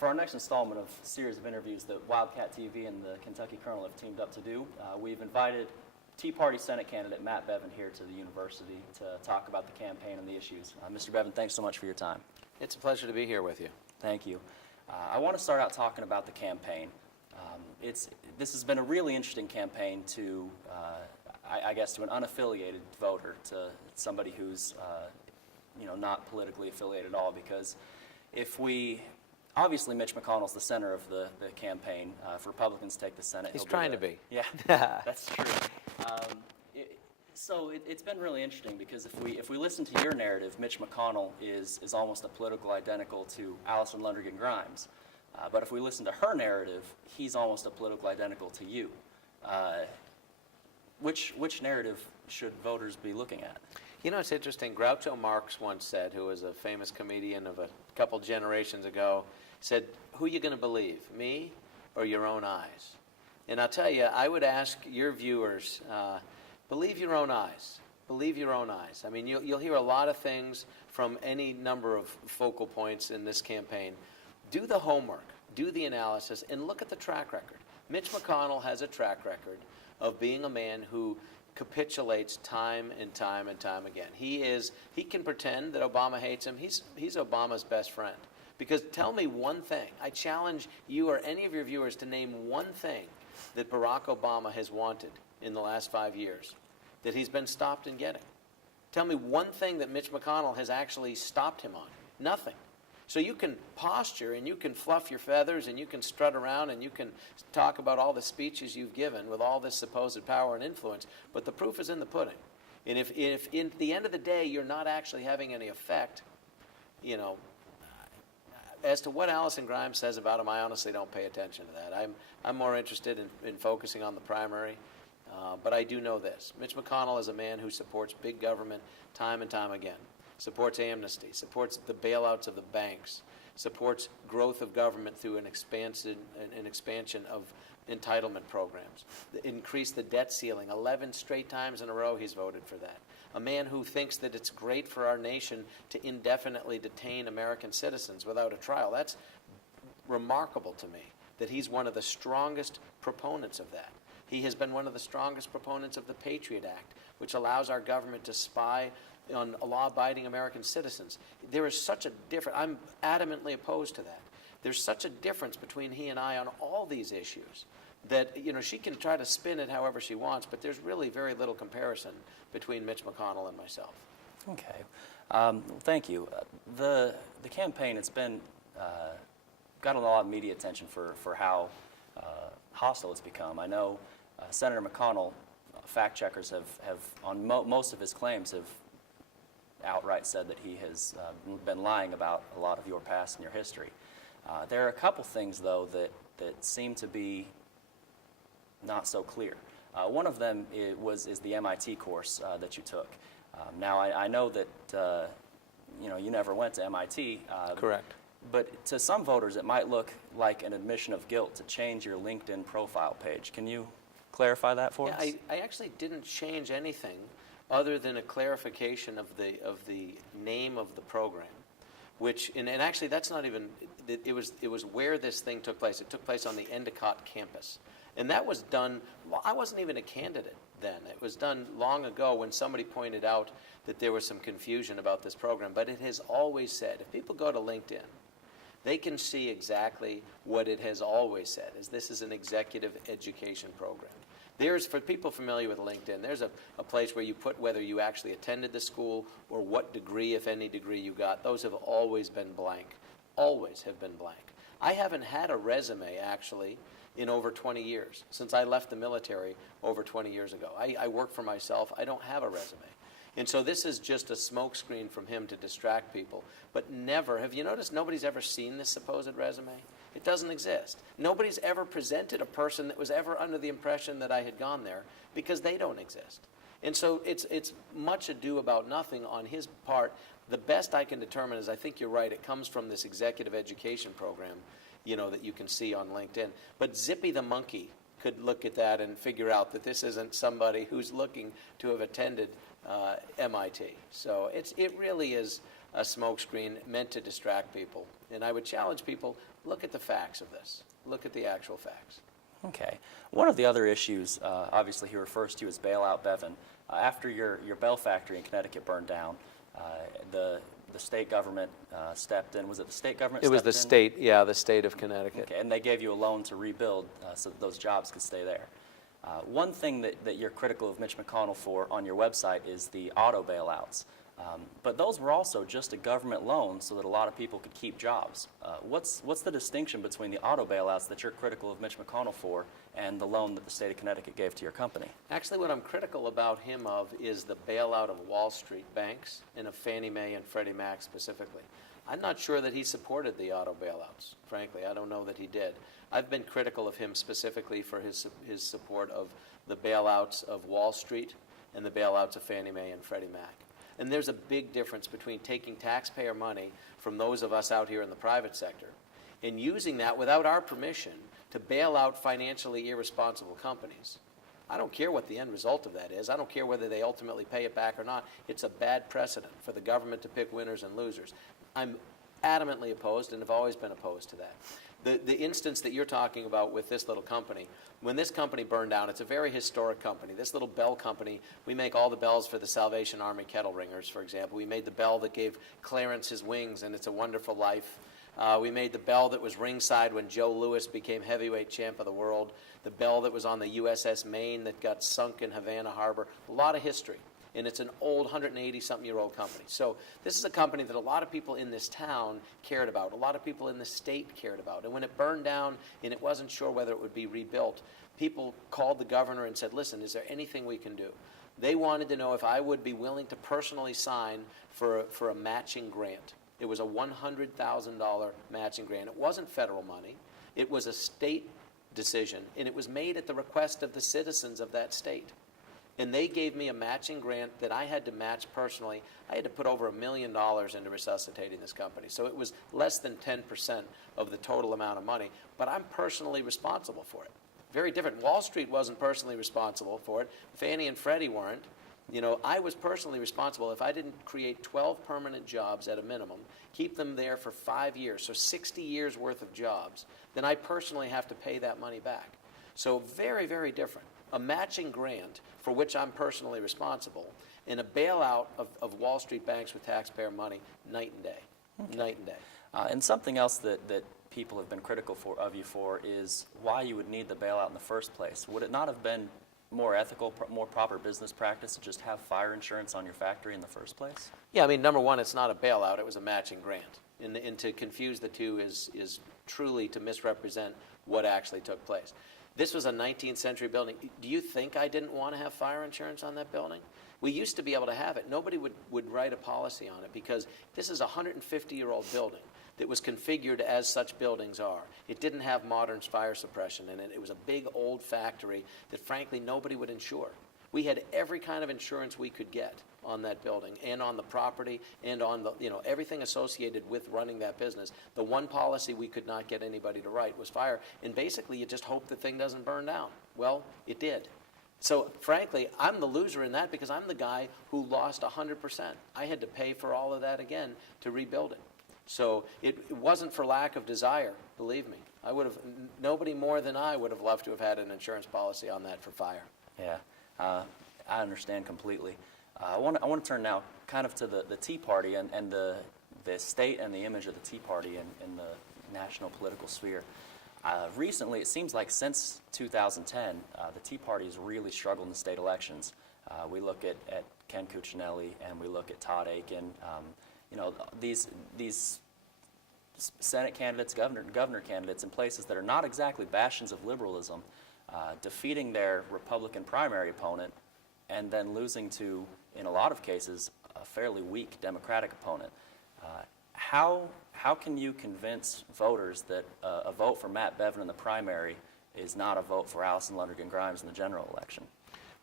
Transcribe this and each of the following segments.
For our next installment of a series of interviews that Wildcat TV and the Kentucky Kernel have teamed up to do, we've invited Tea Party Senate candidate Matt Bevin here to the university to talk about the campaign and the issues. Mr. Bevin, thanks so much for your time. It's a pleasure to be here with you. Thank you. I want to start out talking about the campaign. This has been a really interesting campaign to, I guess, to an unaffiliated voter, to somebody who's not politically affiliated at all, because obviously Mitch McConnell's the center of the campaign. If Republicans take the Senate, he's trying to be. Yeah, that's true. So it's been really interesting because if we listen to your narrative, Mitch McConnell is almost a political identical to Allison Lundergan Grimes. But if we listen to her narrative, he's almost a political identical to you. Which narrative should voters be looking at? You know, it's interesting. Groucho Marx once said, who was a famous comedian of a couple generations ago, said, "Who are you going to believe, me or your own eyes?" And I'll tell you, I would ask your viewers, believe your own eyes. Believe your own eyes. I mean, you'll hear a lot of things from any number of focal points in this campaign. Do the homework, do the analysis, and look at the track record. Mitch McConnell has a track record of being a man who capitulates time and time and time again. He can pretend that Obama hates him. He's Obama's best friend. Because tell me one thing. I challenge you or any of your viewers to name one thing that Barack Obama has wanted in the last 5 years that he's been stopped in getting. Tell me one thing that Mitch McConnell has actually stopped him on. Nothing. So you can posture and you can fluff your feathers and you can strut around and you can talk about all the speeches you've given with all this supposed power and influence, but the proof is in the pudding. And if in the end of the day you're not actually having any effect, as to what Allison Grimes says about him, I honestly don't pay attention to that. I'm more interested in focusing on the primary. But I do know this. Mitch McConnell is a man who supports big government time and time again. Supports amnesty, supports the bailouts of the banks, supports growth of government through an expansion of entitlement programs, increase the debt ceiling. 11 straight times in a row he's voted for that. A man who thinks that it's great for our nation to indefinitely detain American citizens without a trial. That's remarkable to me, that he's one of the strongest proponents of that. He has been one of the strongest proponents of the Patriot Act, which allows our government to spy on law-abiding American citizens. There is such a difference. I'm adamantly opposed to that. There's such a difference between he and I on all these issues that, she can try to spin it however she wants, but there's really very little comparison between Mitch McConnell and myself. Okay. Thank you. The campaign, it's been got a lot of media attention for how hostile it's become. I know Senator McConnell, fact checkers have on most of his claims have outright said that he has been lying about a lot of your past and your history. There are a couple things, though, that seem to be not so clear. One of them is the MIT course that you took. Now, I know that you never went to MIT. Correct. But to some voters, it might look like an admission of guilt to change your LinkedIn profile page. Can you clarify that for us? I actually didn't change anything other than a clarification of the name of the program, which and actually that's not even it was where this thing took place. It took place on the Endicott campus, and that was done. I wasn't even a candidate then. It was done long ago when somebody pointed out that there was some confusion about this program. But it has always said, if people go to LinkedIn, they can see exactly what it has always said, is this is an executive education program. For people familiar with LinkedIn, there's a place where you put whether you actually attended the school or what degree, if any degree, you got. Those have always been blank. Always have been blank. I haven't had a resume, actually, in over 20 years, since I left the military over 20 years ago. I work for myself. I don't have a resume. And so this is just a smokescreen from him to distract people. But never, have you noticed nobody's ever seen this supposed resume? It doesn't exist. Nobody's ever presented a person that was ever under the impression that I had gone there, because they don't exist. And so it's much ado about nothing on his part. The best I can determine is, I think you're right, it comes from this executive education program, that you can see on LinkedIn. But Zippy the monkey could look at that and figure out that this isn't somebody who's looking to have attended MIT. So it really is a smokescreen meant to distract people. And I would challenge people, look at the facts of this. Look at the actual facts. Okay. One of the other issues, obviously, he refers to as Bailout Bevin. After your Bell factory in Connecticut burned down, the state government stepped in. Was it the state government? It was the stepped in? state, yeah, the state of Connecticut. Okay, and they gave you a loan to rebuild so that those jobs could stay there. One thing that you're critical of Mitch McConnell for on your website is the auto bailouts. But those were also just a government loan so that a lot of people could keep jobs. What's the distinction between the auto bailouts that you're critical of Mitch McConnell for and the loan that the state of Connecticut gave to your company? Actually, what I'm critical about him of is the bailout of Wall Street banks and of Fannie Mae and Freddie Mac specifically. I'm not sure that he supported the auto bailouts, frankly. I don't know that he did. I've been critical of him specifically for his support of the bailouts of Wall Street and the bailouts of Fannie Mae and Freddie Mac. And there's a big difference between taking taxpayer money from those of us out here in the private sector and using that without our permission to bail out financially irresponsible companies. I don't care what the end result of that is. I don't care whether they ultimately pay it back or not. It's a bad precedent for the government to pick winners and losers. I'm adamantly opposed and have always been opposed to that. The instance that you're talking about with this little company, when this company burned down, it's a very historic company. This little bell company, we make all the bells for the Salvation Army kettle ringers, for example. We made the bell that gave Clarence his wings and It's a Wonderful Life. We made the bell that was ringside when Joe Louis became heavyweight champ of the world. The bell that was on the USS Maine that got sunk in Havana Harbor. A lot of history. And it's an old 180-something-year-old company. So this is a company that a lot of people in this town cared about, a lot of people in the state cared about. And when it burned down and it wasn't sure whether it would be rebuilt, people called the governor and said, listen, is there anything we can do? They wanted to know if I would be willing to personally sign for a matching grant. It was a $100,000 matching grant. It wasn't federal money. It was a state decision, and it was made at the request of the citizens of that state. And they gave me a matching grant that I had to match personally. I had to put over $1 million into resuscitating this company. So it was less than 10% of the total amount of money, but I'm personally responsible for it. Very different. Wall Street wasn't personally responsible for it. Fannie and Freddie weren't. You know, I was personally responsible. If I didn't create 12 permanent jobs at a minimum, keep them there for 5 years, so 60 years worth of jobs, then I personally have to pay that money back. So very, very different. A matching grant for which I'm personally responsible, and a bailout of Wall Street banks with taxpayer money, night and day. Okay. Night and day. And something else that people have been critical of you for is why you would need the bailout in the first place. Would it not have been more ethical, more proper business practice to just have fire insurance on your factory in the first place? Yeah, I mean, number one, it's not a bailout, it was a matching grant. And to confuse the two is truly to misrepresent what actually took place. This was a 19th century building. Do you think I didn't want to have fire insurance on that building? We used to be able to have it. Nobody would write a policy on it because this is a 150-year-old building that was configured as such buildings are. It didn't have modern fire suppression in it. It was a big old factory that frankly nobody would insure. We had every kind of insurance we could get on that building and on the property and on the, everything associated with running that business. The one policy we could not get anybody to write was fire. And basically you just hope the thing doesn't burn down. Well, it did. So frankly, I'm the loser in that because I'm the guy who lost 100%. I had to pay for all of that again to rebuild it. So it wasn't for lack of desire, believe me. Nobody more than I would have loved to have had an insurance policy on that for fire. Yeah, I understand completely. I want to turn now kind of to the Tea Party and the state and the image of the Tea Party in the national political sphere. Recently, it seems like since 2010, the Tea Party has really struggled in the state elections. We look at Ken Cuccinelli and we look at Todd Akin. These Senate candidates, governor candidates in places that are not exactly bastions of liberalism, defeating their Republican primary opponent and then losing to, in a lot of cases, a fairly weak Democratic opponent. How can you convince voters that a vote for Matt Bevin in the primary is not a vote for Allison Lundergan Grimes in the general election?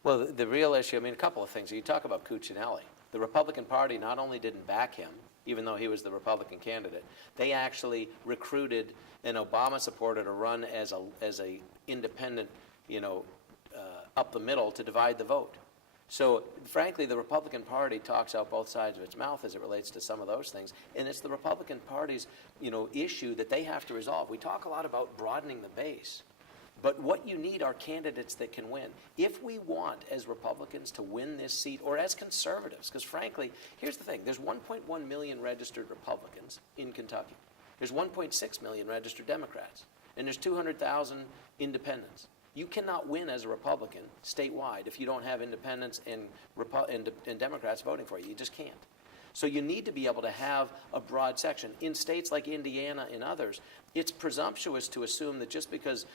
Well, the real issue, a couple of things. You talk about Cuccinelli. The Republican Party not only didn't back him, even though he was the Republican candidate, they actually recruited an Obama supporter to run as a independent, up the middle to divide the vote. So, frankly, the Republican Party talks out both sides of its mouth as it relates to some of those things, and it's the Republican Party's, issue that they have to resolve. We talk a lot about broadening the base, but what you need are candidates that can win. If we want, as Republicans, to win this seat, or as conservatives, because frankly, here's the thing, there's 1.1 million registered Republicans in Kentucky. There's 1.6 million registered Democrats, and there's 200,000 independents. You cannot win as a Republican statewide if you don't have independents and Democrats voting for you. You just can't. So you need to be able to have a broad section. In states like Indiana and others, it's presumptuous to assume that just because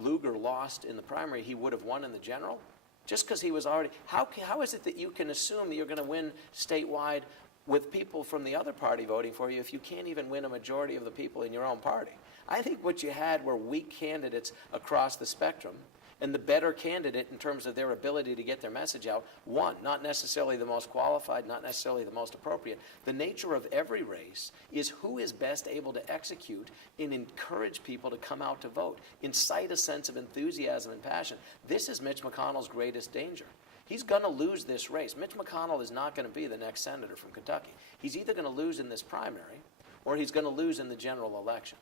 Lugar lost in the primary, he would have won in the general. Just because he was already, how is it that you can assume that you're going to win statewide with people from the other party voting for you if you can't even win a majority of the people in your own party? I think what you had were weak candidates across the spectrum, and the better candidate in terms of their ability to get their message out won. Not necessarily the most qualified, not necessarily the most appropriate. The nature of every race is who is best able to execute and encourage people to come out to vote, incite a sense of enthusiasm and passion. This is Mitch McConnell's greatest danger. He's going to lose this race. Mitch McConnell is not going to be the next senator from Kentucky. He's either going to lose in this primary or he's going to lose in the general election.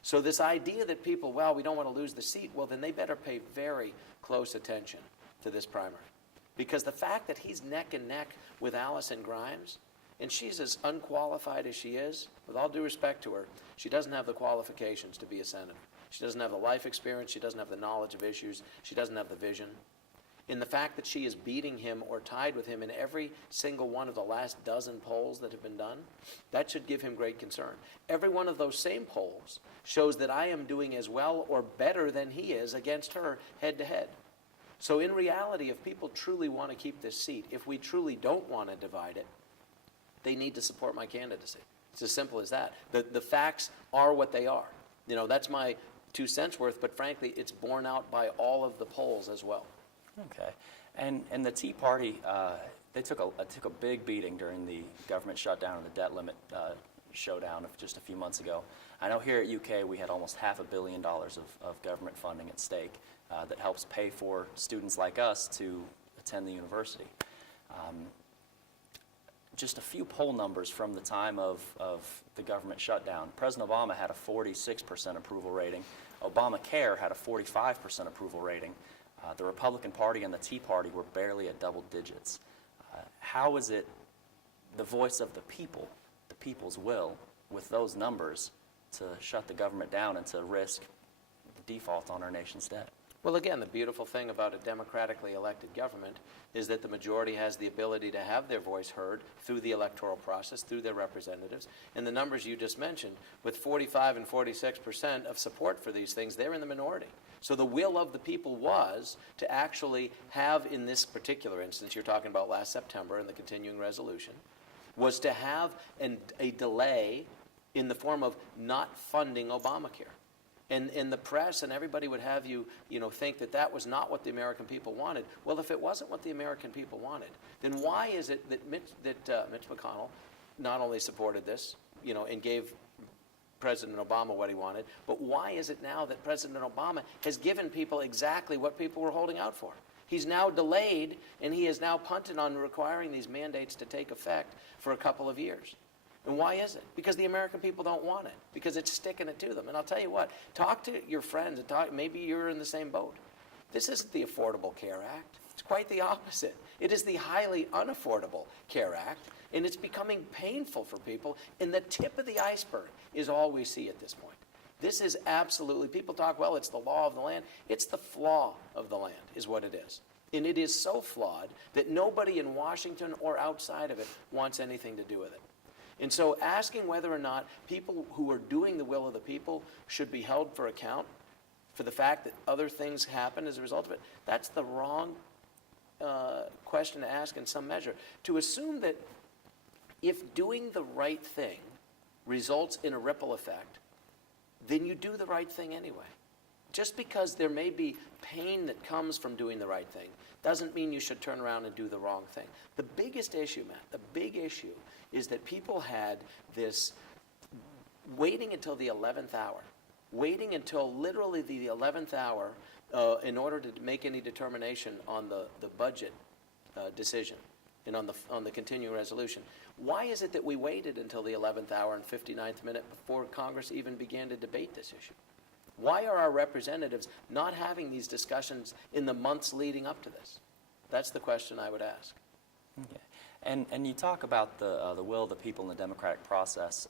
So this idea that people, well, we don't want to lose the seat, well, then they better pay very close attention to this primary. Because the fact that he's neck and neck with Allison Grimes, and she's as unqualified as she is, with all due respect to her, she doesn't have the qualifications to be a senator. She doesn't have the life experience, she doesn't have the knowledge of issues, she doesn't have the vision. In the fact that she is beating him or tied with him in every single one of the last dozen polls that have been done, that should give him great concern. Every one of those same polls shows that I am doing as well or better than he is against her head to head. So in reality, if people truly want to keep this seat, if we truly don't want to divide it, they need to support my candidacy. It's as simple as that. The facts are what they are. That's my 2 cents worth, but frankly, it's borne out by all of the polls as well. Okay, and the Tea Party, they took a big beating during the government shutdown and the debt limit showdown of just a few months ago. I know here at UK we had almost $500 million of government funding at stake that helps pay for students like us to attend the university. Just a few poll numbers from the time of the government shutdown. President Obama had a 46% approval rating. Obamacare had a 45% approval rating. The Republican Party and the Tea Party were barely at double digits. How is it the voice of the people, the people's will, with those numbers to shut the government down and to risk the default on our nation's debt? Well, again, the beautiful thing about a democratically elected government is that the majority has the ability to have their voice heard through the electoral process, through their representatives. And the numbers you just mentioned, with 45 and 46% of support for these things, they're in the minority. So the will of the people was to actually have, in this particular instance, you're talking about last September and the continuing resolution, was to have a delay in the form of not funding Obamacare. And the press and everybody would have you, think that that was not what the American people wanted. Well, if it wasn't what the American people wanted, then why is it that Mitch McConnell not only supported this, and gave President Obama what he wanted, but why is it now that President Obama has given people exactly what people were holding out for? He's now delayed, and he has now punted on requiring these mandates to take effect for a couple of years. And why is it? Because the American people don't want it, because it's sticking it to them. And I'll tell you what, talk to your friends, and maybe you're in the same boat. This isn't the Affordable Care Act. It's quite the opposite. It is the highly unaffordable Care Act, and it's becoming painful for people, and the tip of the iceberg is all we see at this point. This is absolutely, people talk, well, it's the law of the land. It's the flaw of the land is what it is. And it is so flawed that nobody in Washington or outside of it wants anything to do with it. And so asking whether or not people who are doing the will of the people should be held for account for the fact that other things happen as a result of it, that's the wrong question to ask in some measure. To assume that if doing the right thing results in a ripple effect, then you do the right thing anyway. Just because there may be pain that comes from doing the right thing doesn't mean you should turn around and do the wrong thing. The biggest issue, Matt, the big issue is that people had this waiting until the 11th hour, waiting until literally the 11th hour in order to make any determination on the budget decision and on the continuing resolution. Why is it that we waited until the 11th hour and 59th minute before Congress even began to debate this issue? Why are our representatives not having these discussions in the months leading up to this? That's the question I would ask. Okay. And you talk about the will of the people in the democratic process.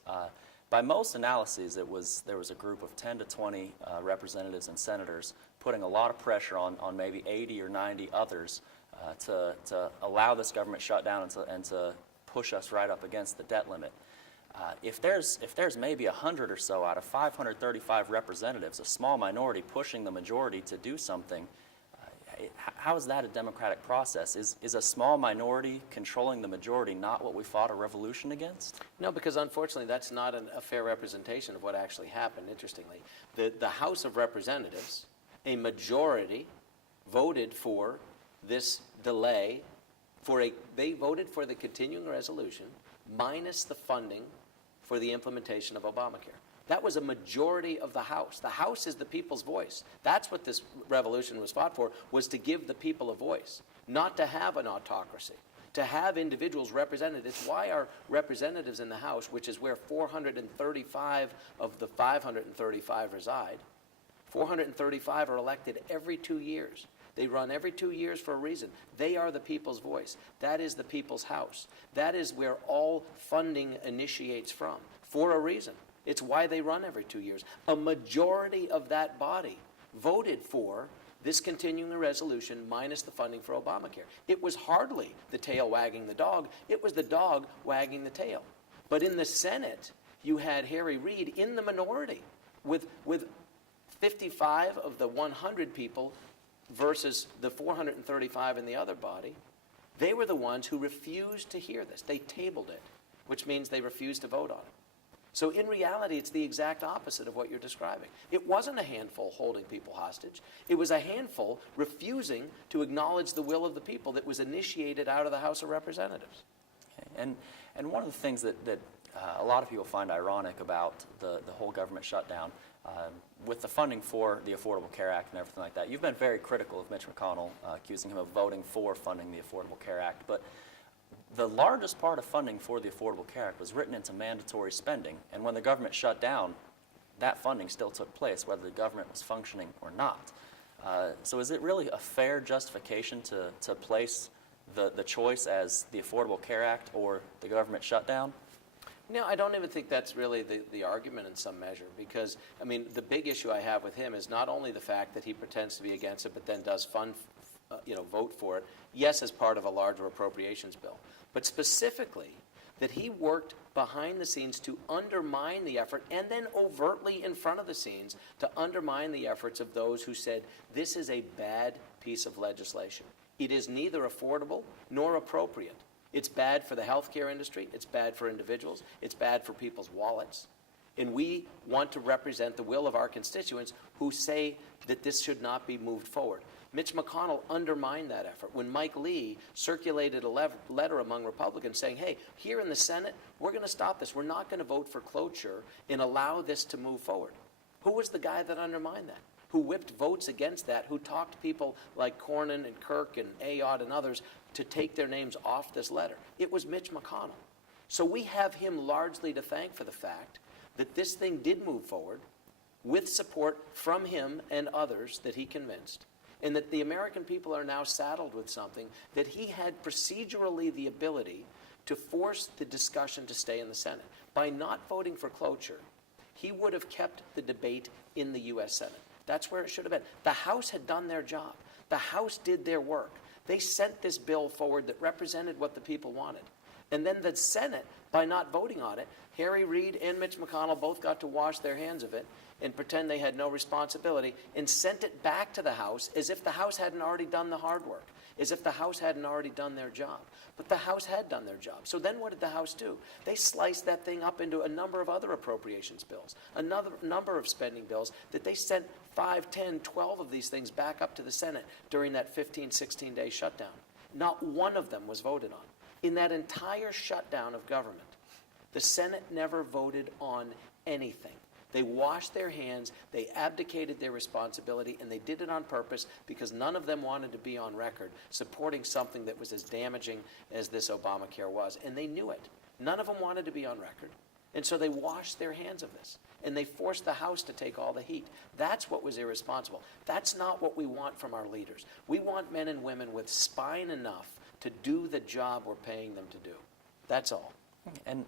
By most analyses, there was a group of 10 to 20 representatives and senators putting a lot of pressure on maybe 80 or 90 others to allow this government shutdown and to push us right up against the debt limit. If there's maybe 100 or so out of 535 representatives, a small minority pushing the majority to do something, how is that a democratic process? Is a small minority controlling the majority not what we fought a revolution against? No, because unfortunately that's not a fair representation of what actually happened, interestingly. The House of Representatives, a majority, voted for this delay. They voted for the continuing resolution minus the funding for the implementation of Obamacare. That was a majority of the House. The House is the people's voice. That's what this revolution was fought for, was to give the people a voice, not to have an autocracy, to have individuals represented. It's why our representatives in the House, which is where 435 of the 535 reside, 435 are elected every 2 years. They run every 2 years for a reason. They are the people's voice. That is the people's house. That is where all funding initiates from, for a reason. It's why they run every 2 years. A majority of that body voted for this continuing resolution minus the funding for Obamacare. It was hardly the tail wagging the dog. It was the dog wagging the tail. But in the Senate, you had Harry Reid in the minority with 55 of the 100 people versus the 435 in the other body. They were the ones who refused to hear this. They tabled it, which means they refused to vote on it. So in reality, it's the exact opposite of what you're describing. It wasn't a handful holding people hostage. It was a handful refusing to acknowledge the will of the people that was initiated out of the House of Representatives. Okay. And one of the things that a lot of people find ironic about the whole government shutdown, with the funding for the Affordable Care Act and everything like that, you've been very critical of Mitch McConnell, accusing him of voting for funding the Affordable Care Act. But the largest part of funding for the Affordable Care Act was written into mandatory spending. And when the government shut down, that funding still took place, whether the government was functioning or not. So is it really a fair justification to place the choice as the Affordable Care Act or the government shutdown? No, I don't even think that's really the argument in some measure, because, I mean, the big issue I have with him is not only the fact that he pretends to be against it but then does vote for it, yes, as part of a larger appropriations bill, but specifically that he worked behind the scenes to undermine the effort and then overtly in front of the scenes to undermine the efforts of those who said this is a bad piece of legislation. It is neither affordable nor appropriate. It's bad for the healthcare industry, it's bad for individuals, it's bad for people's wallets. And we want to represent the will of our constituents who say that this should not be moved forward. Mitch McConnell undermined that effort when Mike Lee circulated a letter among Republicans saying, hey, here in the Senate, we're going to stop this. We're not going to vote for cloture and allow this to move forward. Who was the guy that undermined that? Who whipped votes against that? Who talked people like Cornyn and Kirk and Ayotte and others to take their names off this letter? It was Mitch McConnell. So we have him largely to thank for the fact that this thing did move forward with support from him and others that he convinced, and that the American people are now saddled with something that he had procedurally the ability to force the discussion to stay in the Senate. By not voting for cloture, he would have kept the debate in the U.S. Senate. That's where it should have been. The House had done their job. The House did their work. They sent this bill forward that represented what the people wanted. And then the Senate, by not voting on it, Harry Reid and Mitch McConnell both got to wash their hands of it and pretend they had no responsibility and sent it back to the House as if the House hadn't already done the hard work, as if the House hadn't already done their job. But the House had done their job. So then what did the House do? They sliced that thing up into a number of other appropriations bills, another number of spending bills that they sent 5, 10, 12 of these things back up to the Senate during that 15, 16-day shutdown. Not one of them was voted on. In that entire shutdown of government, the Senate never voted on anything. They washed their hands, they abdicated their responsibility, and they did it on purpose because none of them wanted to be on record supporting something that was as damaging as this Obamacare was. And they knew it. None of them wanted to be on record. And so they washed their hands of this. And they forced the House to take all the heat. That's what was irresponsible. That's not what we want from our leaders. We want men and women with spine enough to do the job we're paying them to do. That's all. And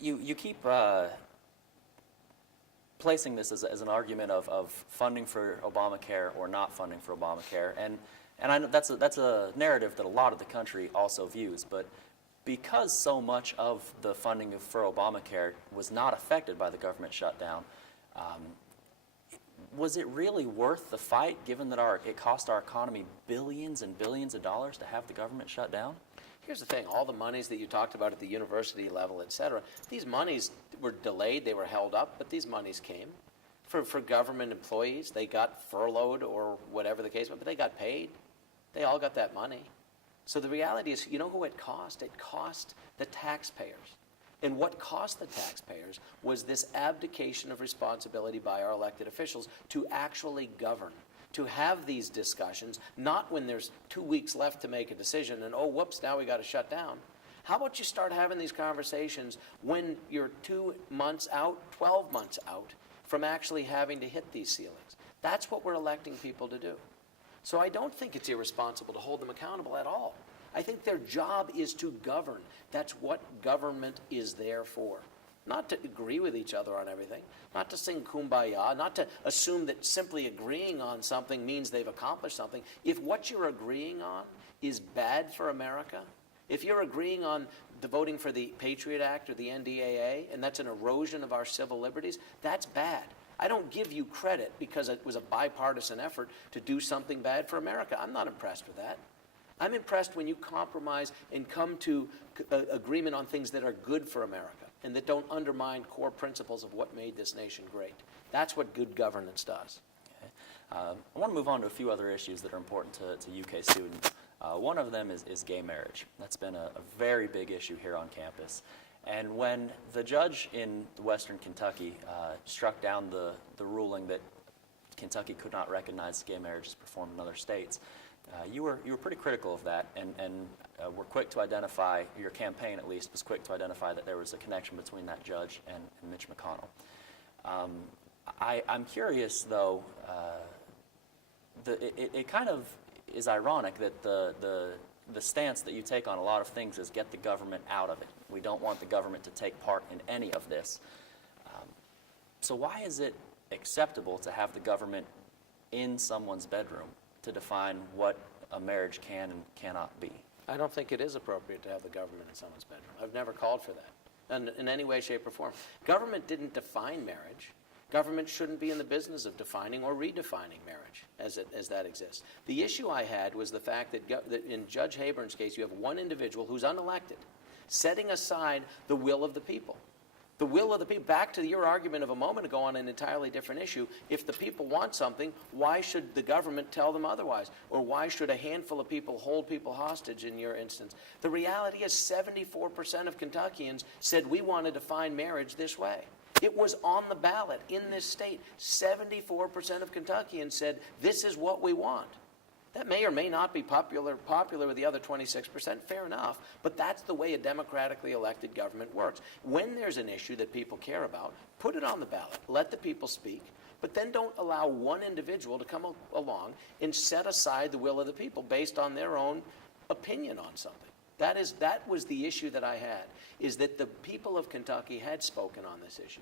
you keep placing this as an argument of funding for Obamacare or not funding for Obamacare, and I know that's a narrative that a lot of the country also views, but because so much of the funding for Obamacare was not affected by the government shutdown, was it really worth the fight, given that it cost our economy billions and billions of dollars to have the government shut down? Here's the thing, all the monies that you talked about at the university level, et cetera, these monies were delayed, they were held up, but these monies came. For government employees, they got furloughed or whatever the case was, but they got paid. They all got that money. So the reality is, you know who it cost? It cost the taxpayers. And what cost the taxpayers was this abdication of responsibility by our elected officials to actually govern, to have these discussions, not when there's 2 weeks left to make a decision and, oh, whoops, now we got to shut down. How about you start having these conversations when you're 2 months out, 12 months out from actually having to hit these ceilings? That's what we're electing people to do. So I don't think it's irresponsible to hold them accountable at all. I think their job is to govern. That's what government is there for. Not to agree with each other on everything, not to sing kumbaya, not to assume that simply agreeing on something means they've accomplished something. If what you're agreeing on is bad for America, if you're agreeing on the voting for the Patriot Act or the NDAA, and that's an erosion of our civil liberties, that's bad. I don't give you credit because it was a bipartisan effort to do something bad for America. I'm not impressed with that. I'm impressed when you compromise and come to agreement on things that are good for America and that don't undermine core principles of what made this nation great. That's what good governance does. Okay. I want to move on to a few other issues that are important to UK students. One of them is gay marriage. That's been a very big issue here on campus. And when the judge in Western Kentucky struck down the ruling that Kentucky could not recognize gay marriages performed in other states, you were pretty critical of that, and were quick to identify, your campaign at least, was quick to identify that there was a connection between that judge and Mitch McConnell. I'm curious, though, it kind of is ironic that the stance that you take on a lot of things is get the government out of it. We don't want the government to take part in any of this. So why is it acceptable to have the government in someone's bedroom to define what a marriage can and cannot be? I don't think it is appropriate to have the government in someone's bedroom. I've never called for that in any way, shape, or form. Government didn't define marriage. Government shouldn't be in the business of defining or redefining marriage as that exists. The issue I had was the fact that in Judge Haburn's case, you have one individual who's unelected, setting aside the will of the people. The will of the people, back to your argument of a moment ago on an entirely different issue, if the people want something, why should the government tell them otherwise? Or why should a handful of people hold people hostage in your instance? The reality is 74% of Kentuckians said we want to define marriage this way. It was on the ballot in this state. 74% of Kentuckians said this is what we want. That may or may not be popular with the other 26%, fair enough, but that's the way a democratically elected government works. When there's an issue that people care about, put it on the ballot, let the people speak, but then don't allow one individual to come along and set aside the will of the people based on their own opinion on something. That was the issue that I had, is that the people of Kentucky had spoken on this issue.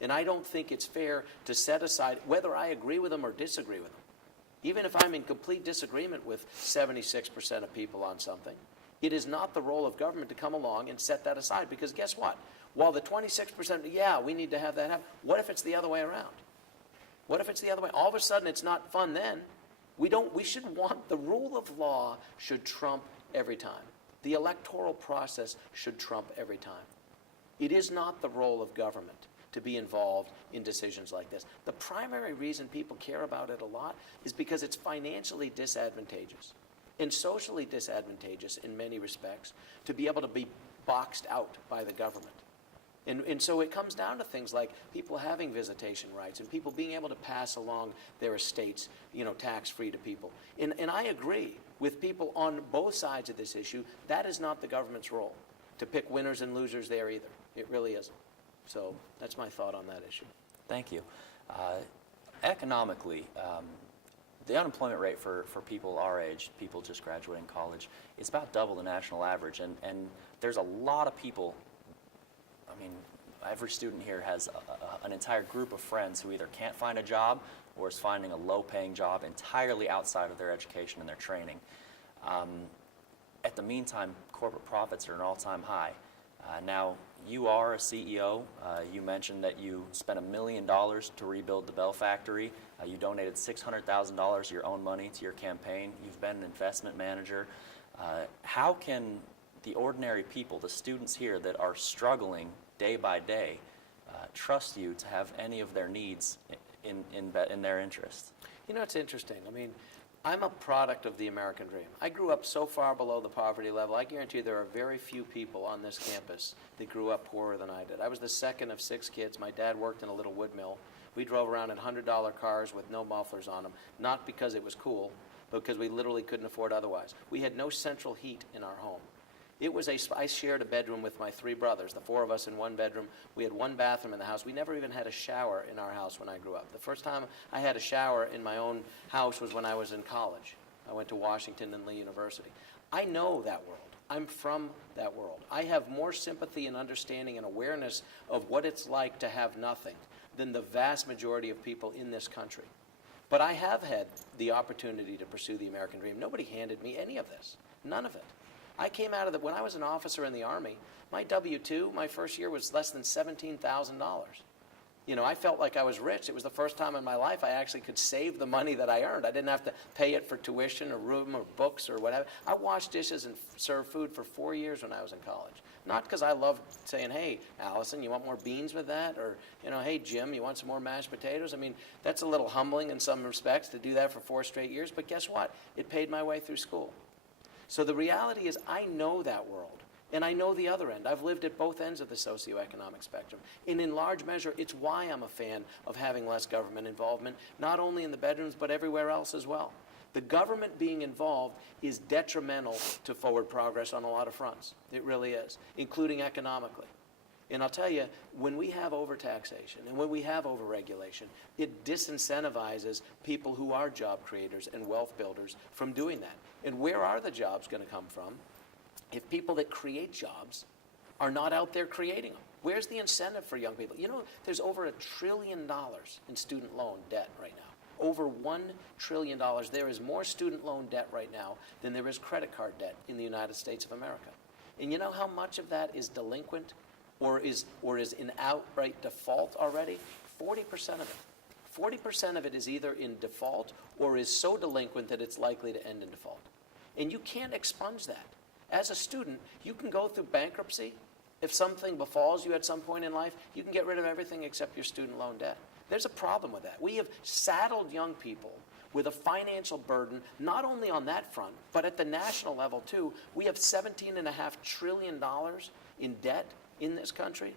And I don't think it's fair to set aside, whether I agree with them or disagree with them. Even if I'm in complete disagreement with 76% of people on something, it is not the role of government to come along and set that aside. Because guess what? While the 26%, yeah, we need to have that happen, what if it's the other way around? What if it's the other way? All of a sudden, it's not fun then. We should want, the rule of law should trump every time. The electoral process should trump every time. It is not the role of government to be involved in decisions like this. The primary reason people care about it a lot is because it's financially disadvantageous and socially disadvantageous in many respects to be able to be boxed out by the government. And so it comes down to things like people having visitation rights and people being able to pass along their estates, tax-free to people. And I agree with people on both sides of this issue. That is not the government's role, to pick winners and losers there either. It really isn't. So that's my thought on that issue. Thank you. Economically, the unemployment rate for people our age, people just graduating college, is about double the national average. And there's a lot of people. I mean, every student here has an entire group of friends who either can't find a job or is finding a low-paying job entirely outside of their education and their training. At the meantime, corporate profits are an all-time high. Now, you are a CEO. You mentioned that you spent $1 million to rebuild the Bell factory. You donated $600,000 of your own money to your campaign. You've been an investment manager. How can the ordinary people, the students here that are struggling day by day, trust you to have any of their needs in their interest? It's interesting. I mean, I'm a product of the American dream. I grew up so far below the poverty level, I guarantee you there are very few people on this campus that grew up poorer than I did. I was the second of 6 kids. My dad worked in a little wood mill. We drove around in $100 cars with no mufflers on them, not because it was cool, but because we literally couldn't afford otherwise. We had no central heat in our home. I shared a bedroom with my 3 brothers, the 4 of us in one bedroom. We had 1 bathroom in the house. We never even had a shower in our house when I grew up. The first time I had a shower in my own house was when I was in college. I went to Washington and Lee University. I know that world. I'm from that world. I have more sympathy and understanding and awareness of what it's like to have nothing than the vast majority of people in this country. But I have had the opportunity to pursue the American dream. Nobody handed me any of this. None of it. I came out of when I was an officer in the Army, my W-2, my first year was less than $17,000. I felt like I was rich. It was the first time in my life I actually could save the money that I earned. I didn't have to pay it for tuition or room or books or whatever. I washed dishes and served food for 4 years when I was in college. Not because I loved saying, hey, Allison, you want more beans with that? Or, hey, Jim, you want some more mashed potatoes? I mean, that's a little humbling in some respects to do that for 4 straight years. But guess what? It paid my way through school. So the reality is I know that world, and I know the other end. I've lived at both ends of the socioeconomic spectrum. And in large measure, it's why I'm a fan of having less government involvement, not only in the bedrooms, but everywhere else as well. The government being involved is detrimental to forward progress on a lot of fronts. It really is, including economically. And I'll tell you, when we have overtaxation and when we have overregulation, it disincentivizes people who are job creators and wealth builders from doing that. And where are the jobs going to come from if people that create jobs are not out there creating them? Where's the incentive for young people? There's over $1 trillion in student loan debt right now. Over $1 trillion. There is more student loan debt right now than there is credit card debt in the United States of America. And you know how much of that is delinquent or is in outright default already? 40% of it. 40% of it is either in default or is so delinquent that it's likely to end in default. And you can't expunge that. As a student, you can go through bankruptcy. If something befalls you at some point in life, you can get rid of everything except your student loan debt. There's a problem with that. We have saddled young people with a financial burden, not only on that front, but at the national level too. We have $17.5 trillion in debt in this country.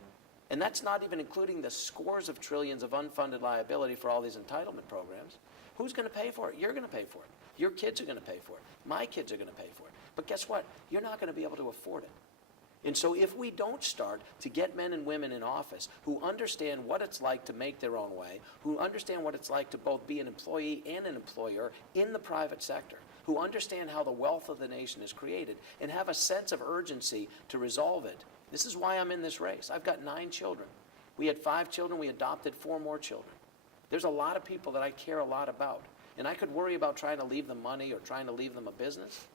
And that's not even including the scores of trillions of unfunded liability for all these entitlement programs. Who's going to pay for it? You're going to pay for it. Your kids are going to pay for it. My kids are going to pay for it. But guess what? You're not going to be able to afford it. And so if we don't start to get men and women in office who understand what it's like to make their own way, who understand what it's like to both be an employee and an employer in the private sector, who understand how the wealth of the nation is created and have a sense of urgency to resolve it. This is why I'm in this race. I've got 9 children. We had 5 children. We adopted 4 more children. There's a lot of people that I care a lot about. And I could worry about trying to leave them money or trying to leave them a business.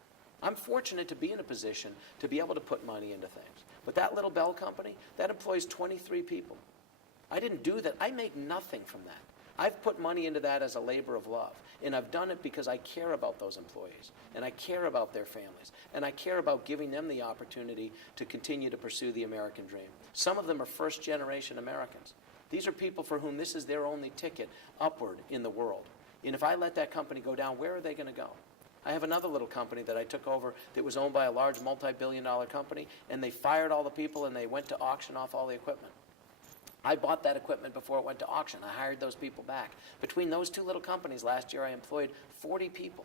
I'm fortunate to be in a position to be able to put money into things. But that little Bell company, that employs 23 people. I didn't do that. I make nothing from that. I've put money into that as a labor of love. And I've done it because I care about those employees. And I care about their families. And I care about giving them the opportunity to continue to pursue the American dream. Some of them are first-generation Americans. These are people for whom this is their only ticket upward in the world. And if I let that company go down, where are they going to go? I have another little company that I took over that was owned by a large multi-billion-dollar company, and they fired all the people and they went to auction off all the equipment. I bought that equipment before it went to auction. I hired those people back. Between those two little companies last year, I employed 40 people.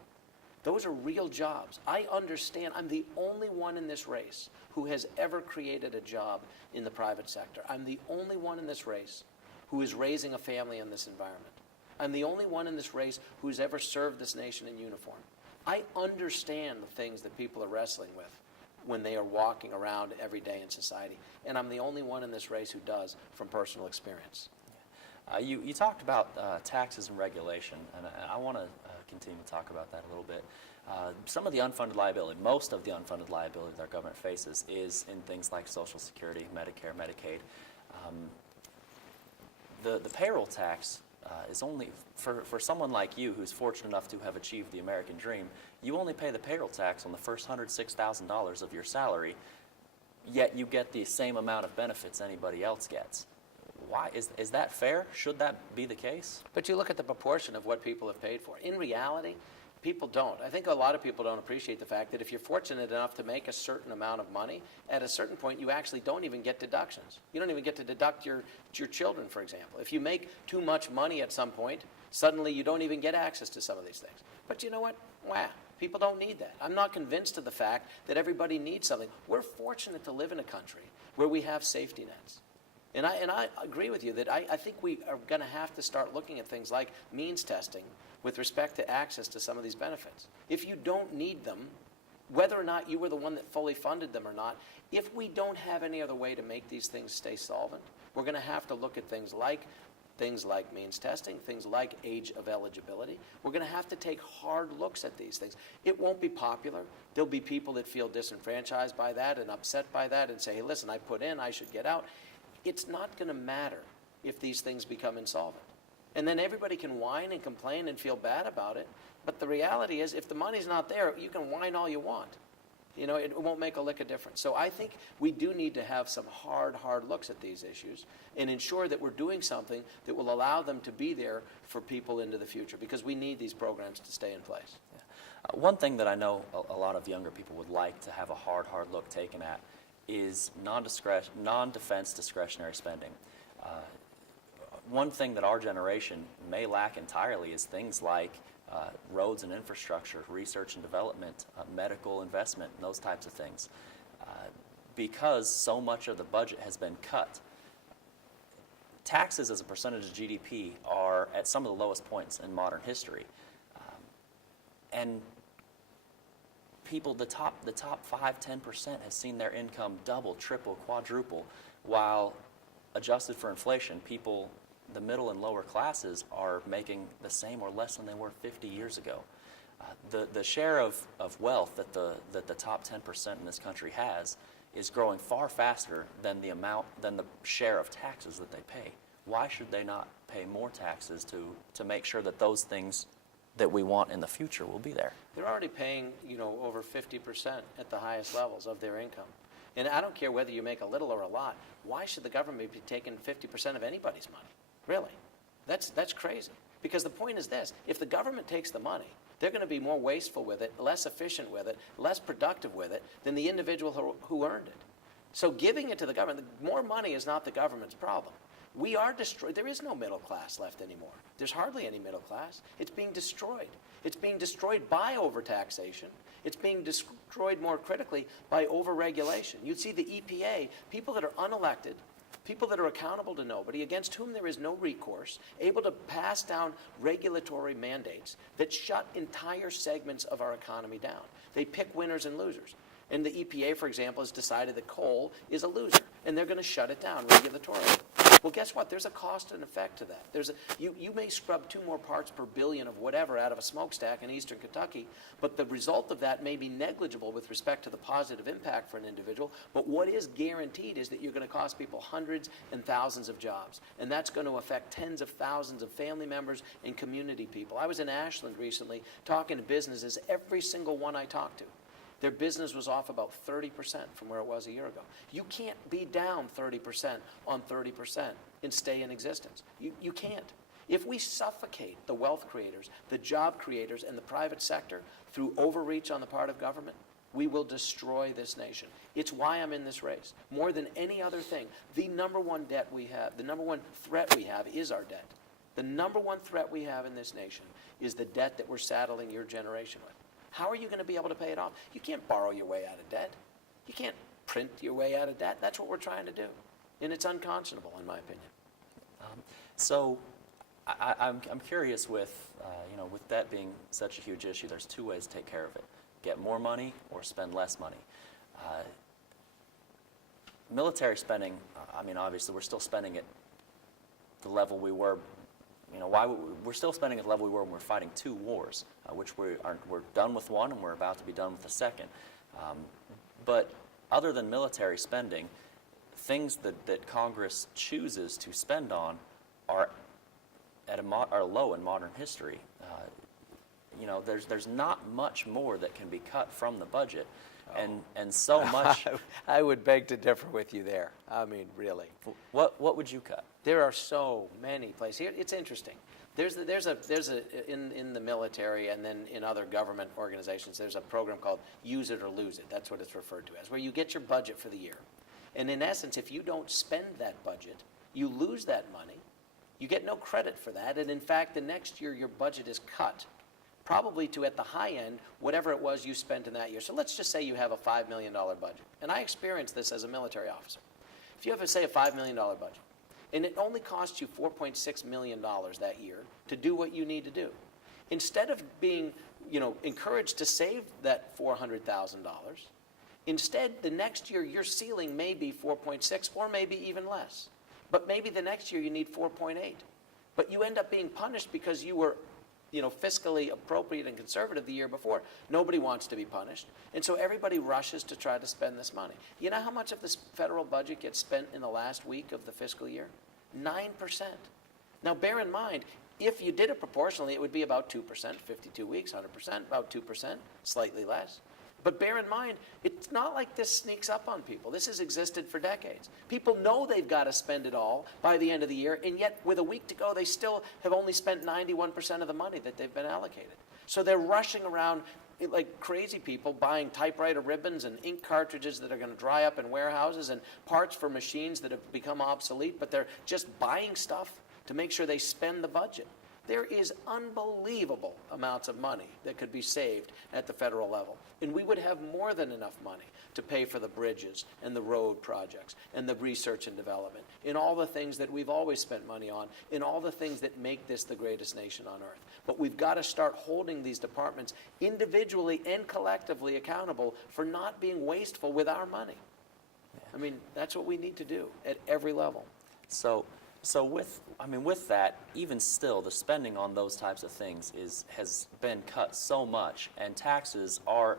Those are real jobs. I understand. I'm the only one in this race who has ever created a job in the private sector. I'm the only one in this race who is raising a family in this environment. I'm the only one in this race who's ever served this nation in uniform. I understand the things that people are wrestling with when they are walking around every day in society. And I'm the only one in this race who does from personal experience. You talked about taxes and regulation, and I want to continue to talk about that a little bit. Some of the unfunded liability, most of the unfunded liability that our government faces is in things like Social Security, Medicare, Medicaid. The payroll tax is only, for someone like you who's fortunate enough to have achieved the American dream, you only pay the payroll tax on the first $106,000 of your salary, yet you get the same amount of benefits anybody else gets. Why is that fair? Should that be the case? But you look at the proportion of what people have paid for. In reality, people don't. I think a lot of people don't appreciate the fact that if you're fortunate enough to make a certain amount of money, at a certain point you actually don't even get deductions. You don't even get to deduct your children, for example. If you make too much money at some point, suddenly you don't even get access to some of these things. But you know what? Wow. People don't need that. I'm not convinced of the fact that everybody needs something. We're fortunate to live in a country where we have safety nets. And I agree with you that I think we are going to have to start looking at things like means testing with respect to access to some of these benefits. If you don't need them, whether or not you were the one that fully funded them or not, if we don't have any other way to make these things stay solvent, we're going to have to look at things like means testing, things like age of eligibility. We're going to have to take hard looks at these things. It won't be popular. There'll be people that feel disenfranchised by that and upset by that and say, hey, listen, I put in, I should get out. It's not going to matter if these things become insolvent. And then everybody can whine and complain and feel bad about it. But the reality is, if the money's not there, you can whine all you want. You know, it won't make a lick of difference. So I think we do need to have some hard looks at these issues and ensure that we're doing something that will allow them to be there for people into the future, because we need these programs to stay in place. Yeah. One thing that I know a lot of younger people would like to have a hard look taken at is non-defense discretionary spending. One thing that our generation may lack entirely is things like roads and infrastructure, research and development, medical investment, and those types of things. Because so much of the budget has been cut, taxes as a percentage of GDP are at some of the lowest points in modern history. And people, the top 5–10% have seen their income double, triple, quadruple, while adjusted for inflation, people, the middle and lower classes, are making the same or less than they were 50 years ago. The share of wealth that the top 10% in this country has is growing far faster than the share of taxes that they pay. Why should they not pay more taxes to make sure that those things that we want in the future will be there? They're already paying, over 50% at the highest levels of their income. And I don't care whether you make a little or a lot. Why should the government be taking 50% of anybody's money? Really? That's crazy. Because the point is this: if the government takes the money, they're going to be more wasteful with it, less efficient with it, less productive with it than the individual who earned it. So giving it to the government, more money is not the government's problem. We are destroyed. There is no middle class left anymore. There's hardly any middle class. It's being destroyed. It's being destroyed by overtaxation. It's being destroyed, more critically, by overregulation. You'd see the EPA, people that are unelected, people that are accountable to nobody, against whom there is no recourse, able to pass down regulatory mandates that shut entire segments of our economy down. They pick winners and losers. And the EPA, for example, has decided that coal is a loser, and they're going to shut it down regulatorily. Well, guess what? There's a cost and effect to that. You may scrub 2 more parts per billion of whatever out of a smokestack in eastern Kentucky, but the result of that may be negligible with respect to the positive impact for an individual. But what is guaranteed is that you're going to cost people hundreds and thousands of jobs, and that's going to affect tens of thousands of family members and community people. I was in Ashland recently talking to businesses. Every single one I talked to, their business was off about 30% from where it was a year ago. You can't be down 30% on 30% and stay in existence. You can't. If we suffocate the wealth creators, the job creators, and the private sector through overreach on the part of government, we will destroy this nation. It's why I'm in this race. More than any other thing, the number one debt we have, the number one threat we have is our debt. The number one threat we have in this nation is the debt that we're saddling your generation with. How are you going to be able to pay it off? You can't borrow your way out of debt. You can't print your way out of debt. That's what we're trying to do. And it's unconscionable, in my opinion. So I'm curious with, with debt being such a huge issue, there's two ways to take care of it. Get more money or spend less money. Military spending, obviously we're still spending at the level we were, we're still spending at the level we were when we were fighting two wars, which we're done with one and we're about to be done with the second. But other than military spending, things that Congress chooses to spend on are are low in modern history. There's not much more that can be cut from the budget, and so much. I would beg to differ with you there. Really. What would you cut? There are so many places. Here, it's interesting. There's in the military and then in other government organizations, there's a program called Use It or Lose It. That's what it's referred to as, where you get your budget for the year. And in essence, if you don't spend that budget, you lose that money. You get no credit for that. And in fact, the next year, your budget is cut, probably to, at the high end, whatever it was you spent in that year. So let's just say you have a $5 million budget. And I experienced this as a military officer. If you have, say, a $5 million budget, and it only costs you $4.6 million that year to do what you need to do, instead of being encouraged to save that $400,000, instead, the next year, your ceiling may be 4.6 or maybe even less. But maybe the next year you need 4.8. But you end up being punished because you were fiscally appropriate and conservative the year before. Nobody wants to be punished. And so everybody rushes to try to spend this money. You know how much of this federal budget gets spent in the last week of the fiscal year? 9%. Now bear in mind, if you did it proportionally, it would be about 2%, 52 weeks, 100%, about 2%, slightly less. But bear in mind, it's not like this sneaks up on people. This has existed for decades. People know they've got to spend it all by the end of the year, and yet with a week to go, they still have only spent 91% of the money that they've been allocated. So they're rushing around like crazy people, buying typewriter ribbons and ink cartridges that are going to dry up in warehouses and parts for machines that have become obsolete, but they're just buying stuff to make sure they spend the budget. There is unbelievable amounts of money that could be saved at the federal level. And we would have more than enough money to pay for the bridges and the road projects and the research and development and all the things that we've always spent money on and all the things that make this the greatest nation on earth. But we've got to start holding these departments individually and collectively accountable for not being wasteful with our money. That's what we need to do at every level. So with that, even still, the spending on those types of things has been cut so much, and taxes are,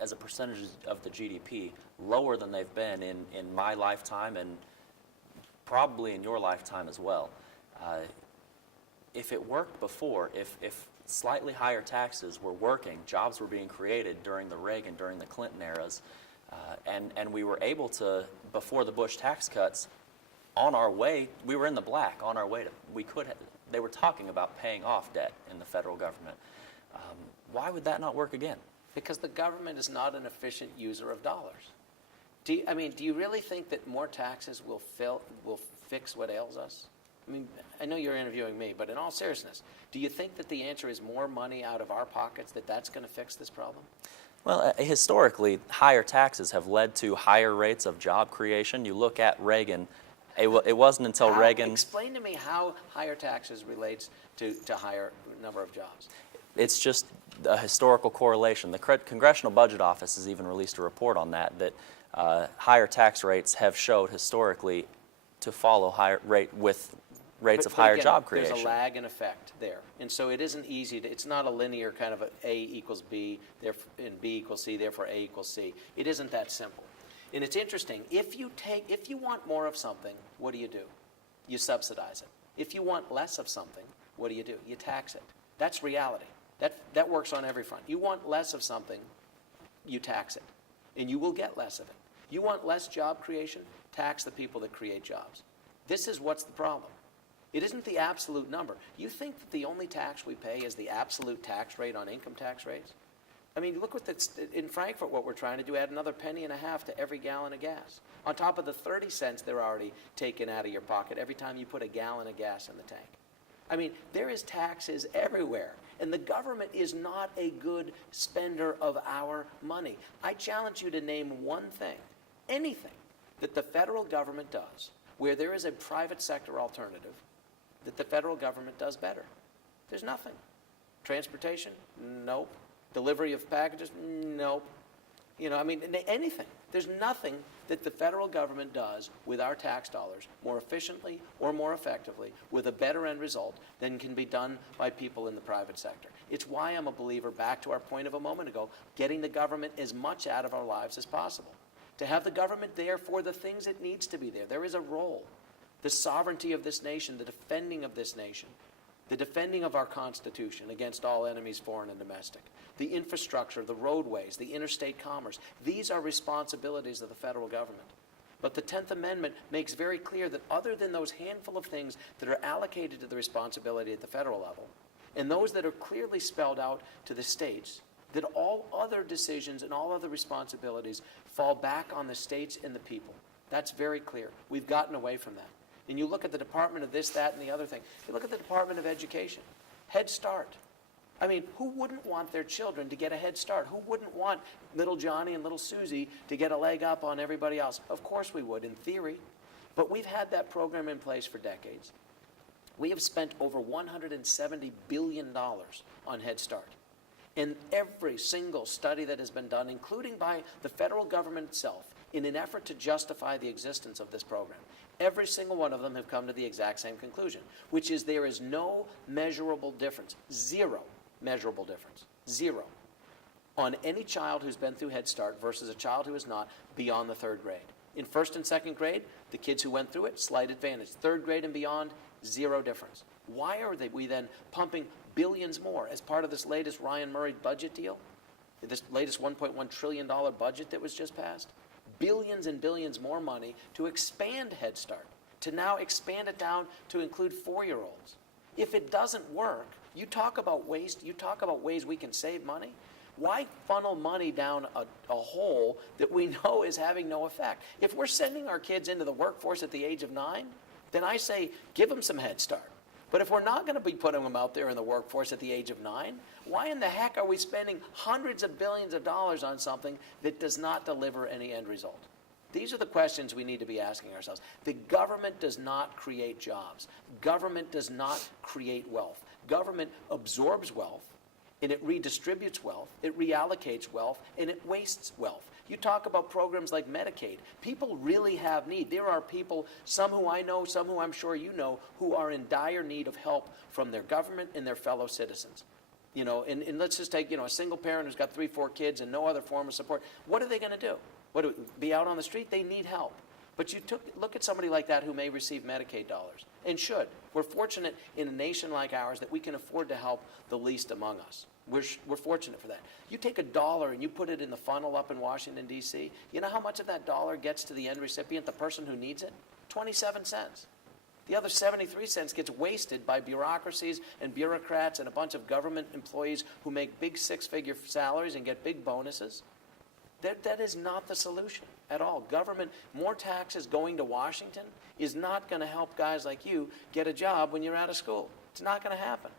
as a percentage of the GDP, lower than they've been in my lifetime and probably in your lifetime as well. If it worked before, if slightly higher taxes were working, jobs were being created during the Reagan, during the Clinton eras, and we were able to, before the Bush tax cuts, on our way, we were in the black, on our way to, they were talking about paying off debt in the federal government. Why would that not work again? Because the government is not an efficient user of dollars. Do you really think that more taxes will fix what ails us? I know you're interviewing me, but in all seriousness, do you think that the answer is more money out of our pockets, that's going to fix this problem? Well, historically, higher taxes have led to higher rates of job creation. You look at Reagan. It wasn't until Reagan. Explain to me how higher taxes relates to higher number of jobs. It's just a historical correlation. The Congressional Budget Office has even released a report on that higher tax rates have showed historically to follow rates of higher job creation. There's a lag in effect there. And so it isn't easy it's not a linear kind of A equals B, and B equals C, therefore A equals C. It isn't that simple. And it's interesting, if you want more of something, what do? You subsidize it. If you want less of something, what do? You tax it. That's reality. That works on every front. You want less of something, you tax it. And you will get less of it. You want less job creation, tax the people that create jobs. This is what's the problem. It isn't the absolute number. You think that the only tax we pay is the absolute tax rate on income tax rates? I mean, look in Frankfurt, what we're trying to do, add another penny and a half to every gallon of gas. On top of the 30 cents they're already taking out of your pocket every time you put a gallon of gas in the tank. I mean, there is taxes everywhere, and the government is not a good spender of our money. I challenge you to name one thing, anything, that the federal government does where there is a private sector alternative that the federal government does better. There's nothing. Transportation? Nope. Delivery of packages? Nope. I mean, anything. There's nothing that the federal government does with our tax dollars more efficiently or more effectively with a better end result than can be done by people in the private sector. It's why I'm a believer, back to our point of a moment ago, getting the government as much out of our lives as possible. To have the government there for the things it needs to be there. There is a role. The sovereignty of this nation, the defending of this nation, the defending of our Constitution against all enemies, foreign and domestic, the infrastructure, the roadways, the interstate commerce. These are responsibilities of the federal government. But the 10th Amendment makes very clear that other than those handful of things that are allocated to the responsibility at the federal level, and those that are clearly spelled out to the states, that all other decisions and all other responsibilities fall back on the states and the people. That's very clear. We've gotten away from that. And you look at the Department of this, that, and the other thing. You look at the Department of Education, Head Start. I mean, who wouldn't want their children to get a head start? Who wouldn't want little Johnny and little Susie to get a leg up on everybody else? Of course we would, in theory. But we've had that program in place for decades. We have spent over $170 billion on Head Start. And every single study that has been done, including by the federal government itself, in an effort to justify the existence of this program, every single one of them have come to the exact same conclusion, which is there is no measurable difference, zero measurable difference, zero, on any child who's been through Head Start versus a child who is not beyond the 3rd grade. In 1st and 2nd grade, the kids who went through it, slight advantage. 3rd grade and beyond, zero difference. Why are we then pumping billions more as part of this latest Ryan Murray budget deal, this latest $1.1 trillion budget that was just passed? Billions and billions more money to expand Head Start, to now expand it down to include 4-year-olds. If it doesn't work, you talk about waste, you talk about ways we can save money. Why funnel money down a hole that we know is having no effect? If we're sending our kids into the workforce at the age of 9, then I say give them some Head Start. But if we're not going to be putting them out there in the workforce at the age of 9, why in the heck are we spending hundreds of billions of dollars on something that does not deliver any end result? These are the questions we need to be asking ourselves. The government does not create jobs. Government does not create wealth. Government absorbs wealth, and it redistributes wealth, it reallocates wealth, and it wastes wealth. You talk about programs like Medicaid. People really have need. There are people, some who I know, some who I'm sure you know, who are in dire need of help from their government and their fellow citizens. And let's just take, a single parent who's got 3, 4 kids and no other form of support. What are they going to do? Be out on the street? They need help. But look at somebody like that who may receive Medicaid dollars, and should. We're fortunate in a nation like ours that we can afford to help the least among us. We're fortunate for that. You take $1 and you put it in the funnel up in Washington, D.C., you know how much of that dollar gets to the end recipient, the person who needs it? 27 cents. The other 73 cents gets wasted by bureaucracies and bureaucrats and a bunch of government employees who make big 6-figure salaries and get big bonuses. That is not the solution at all. Government, more taxes going to Washington is not going to help guys like you get a job when you're out of school. It's not going to happen.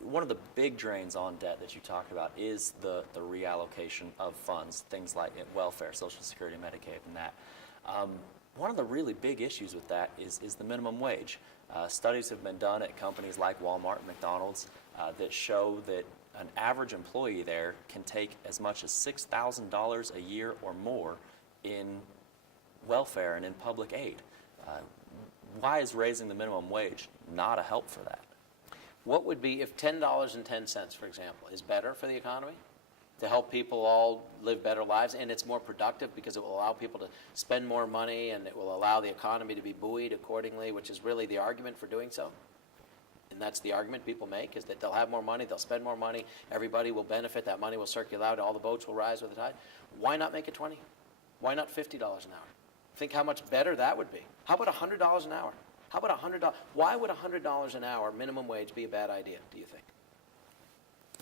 One of the big drains on debt that you talked about is the reallocation of funds, things like welfare, Social Security, Medicaid, and that. One of the really big issues with that is the minimum wage. Studies have been done at companies like Walmart and McDonald's that show that an average employee there can take as much as $6,000 a year or more in welfare and in public aid. Why is raising the minimum wage not a help for that? What would be if $10.10, for example, is better for the economy? To help people all live better lives, and it's more productive because it will allow people to spend more money and it will allow the economy to be buoyed accordingly, which is really the argument for doing so. And that's the argument people make, is that they'll have more money, they'll spend more money, everybody will benefit, that money will circulate out, all the boats will rise with the tide. Why not make it 20? Why not $50 an hour? Think how much better that would be. How about $100 an hour? How about $100? Why would $100 an hour minimum wage be a bad idea, do you think?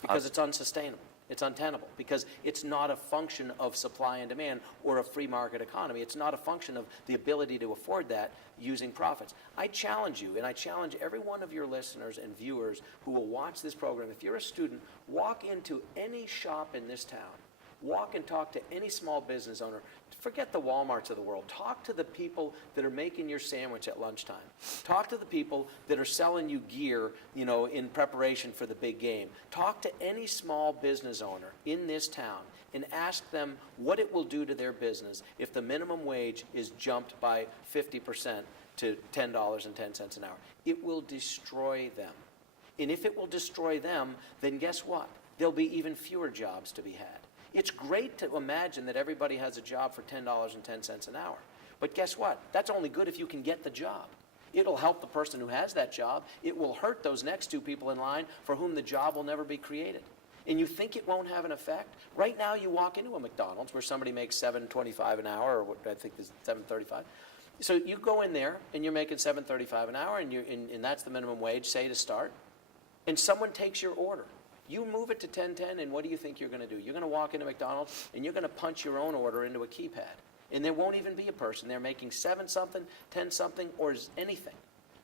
because it's unsustainable. It's untenable because it's not a function of supply and demand or a free market economy. It's not a function of the ability to afford that using profits. I challenge you, and I challenge every one of your listeners and viewers who will watch this program. If you're a student, walk into any shop in this town. Walk and talk to any small business owner. Forget the Walmarts of the world. Talk to the people that are making your sandwich at lunchtime. Talk to the people that are selling you gear, in preparation for the big game. Talk to any small business owner in this town and ask them what it will do to their business if the minimum wage is jumped by 50% to $10.10 an hour. It will destroy them. And if it will destroy them, then guess what? There'll be even fewer jobs to be had. It's great to imagine that everybody has a job for $10.10 an hour. But guess what? That's only good if you can get the job. It'll help the person who has that job. It will hurt those next two people in line for whom the job will never be created. And you think it won't have an effect? Right now you walk into a McDonald's where somebody makes $7.25 an hour, or what I think is $7.35. So you go in there and you're making $7.35 an hour, and that's the minimum wage, say, to start. And someone takes your order. You move it to 10.10, and what do you think you're going to do? You're going to walk into McDonald's, and you're going to punch your own order into a keypad. And there won't even be a person there making 7-something, 10-something, or anything.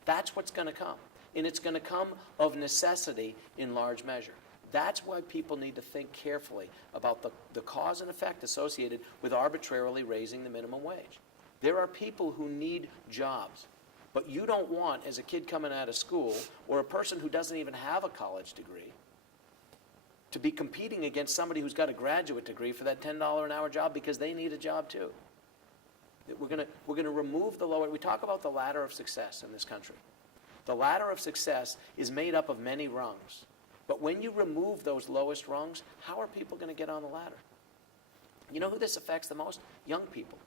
That's what's going to come. And it's going to come of necessity in large measure. That's why people need to think carefully about the cause and effect associated with arbitrarily raising the minimum wage. There are people who need jobs. But you don't want, as a kid coming out of school, or a person who doesn't even have a college degree, to be competing against somebody who's got a graduate degree for that $10 an hour job because they need a job too. We're gonna remove the lower. We talk about the ladder of success in this country. The ladder of success is made up of many rungs. But when you remove those lowest rungs, how are people going to get on the ladder? You know who this affects the most? Young people,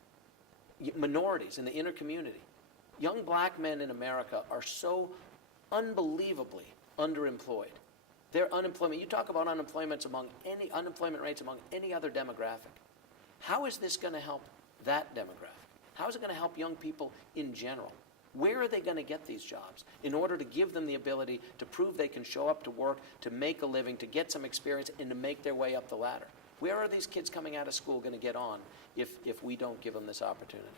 minorities in the inner community. Young black men in America are so unbelievably underemployed. Their unemployment, you talk about unemployment rates among any other demographic. How is this going to help that demographic? How is it going to help young people in general? Where are they going to get these jobs in order to give them the ability to prove they can show up to work, to make a living, to get some experience, and to make their way up the ladder? Where are these kids coming out of school going to get on if we don't give them this opportunity?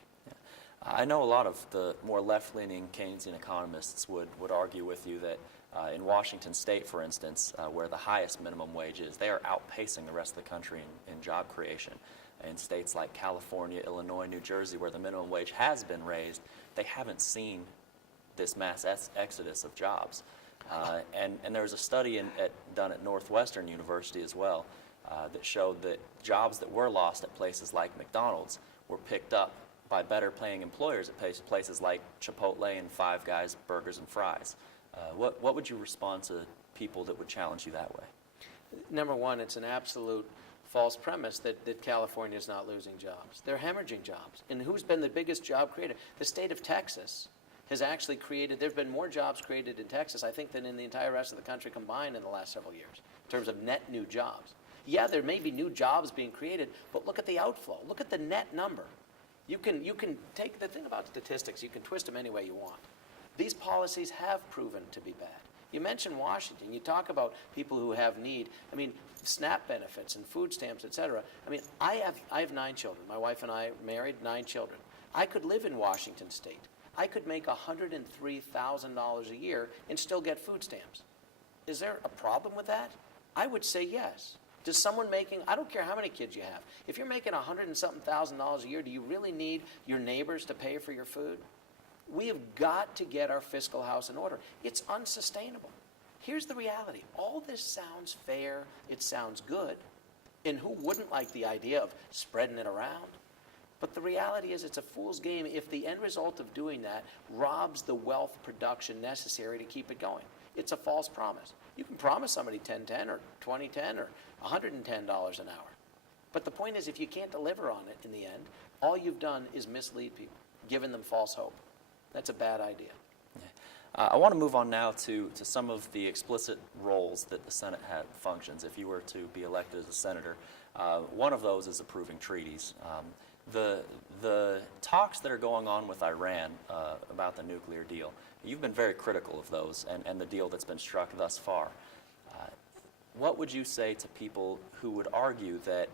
I know a lot of the more left-leaning Keynesian economists would argue with you that in Washington State, for instance, where the highest minimum wage is, they are outpacing the rest of the country in job creation. In states like California, Illinois, New Jersey, where the minimum wage has been raised, they haven't seen this mass exodus of jobs. And there's a study done at Northwestern University as well that showed that jobs that were lost at places like McDonald's were picked up by better paying employers at places like Chipotle and Five Guys Burgers and Fries. What would you respond to people that would challenge you that way? Number one, it's an absolute false premise that California is not losing jobs. They're hemorrhaging jobs. And who's been the biggest job creator? The state of Texas has actually created, there have been more jobs created in Texas, I think, than in the entire rest of the country combined in the last several years, in terms of net new jobs. Yeah, there may be new jobs being created, but look at the outflow. Look at the net number. You can take the thing about statistics, you can twist them any way you want. These policies have proven to be bad. You mentioned Washington. You talk about people who have need. I mean, SNAP benefits and food stamps, et cetera. I mean, I have 9 children. My wife and I married, 9 children. I could live in Washington State. I could make $103,000 a year and still get food stamps. Is there a problem with that? I would say yes. Does someone making, I don't care how many kids you have, if you're making $100 and something thousand a year, do you really need your neighbors to pay for your food? We have got to get our fiscal house in order. It's unsustainable. Here's the reality. All this sounds fair. It sounds good. And who wouldn't like the idea of spreading it around? But the reality is it's a fool's game if the end result of doing that robs the wealth production necessary to keep it going. It's a false promise. You can promise somebody $10.10 or $20.10 or $110 an hour. But the point is if you can't deliver on it in the end, all you've done is mislead people, giving them false hope. That's a bad idea. I want to move on now to some of the explicit roles that the Senate functions. If you were to be elected as a senator, one of those is approving treaties. The talks that are going on with Iran about the nuclear deal, you've been very critical of those and the deal that's been struck thus far. what would you say to people who would argue that